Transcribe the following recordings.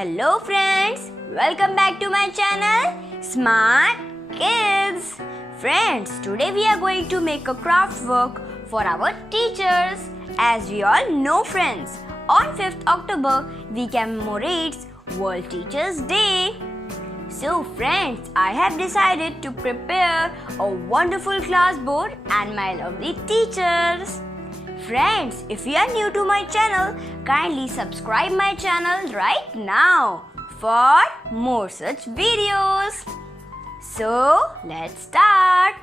Hello friends, welcome back to my channel Smart Kids. Friends, today we are going to make a craft work for our teachers. As we all know friends, on 5th October we commemorate World Teachers Day. So friends, I have decided to prepare a wonderful class board and my lovely teachers. Friends, if you are new to my channel, kindly subscribe my channel right now for more such videos. So, let's start.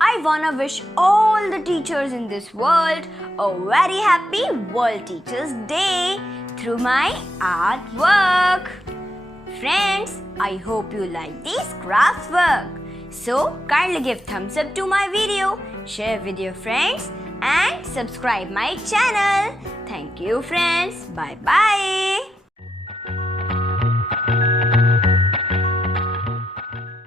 I wanna wish all the teachers in this world a very happy World Teachers Day through my artwork. Friends, I hope you like this craft work. So kindly give thumbs up to my video, share with your friends and subscribe my channel. Thank you friends. Bye bye.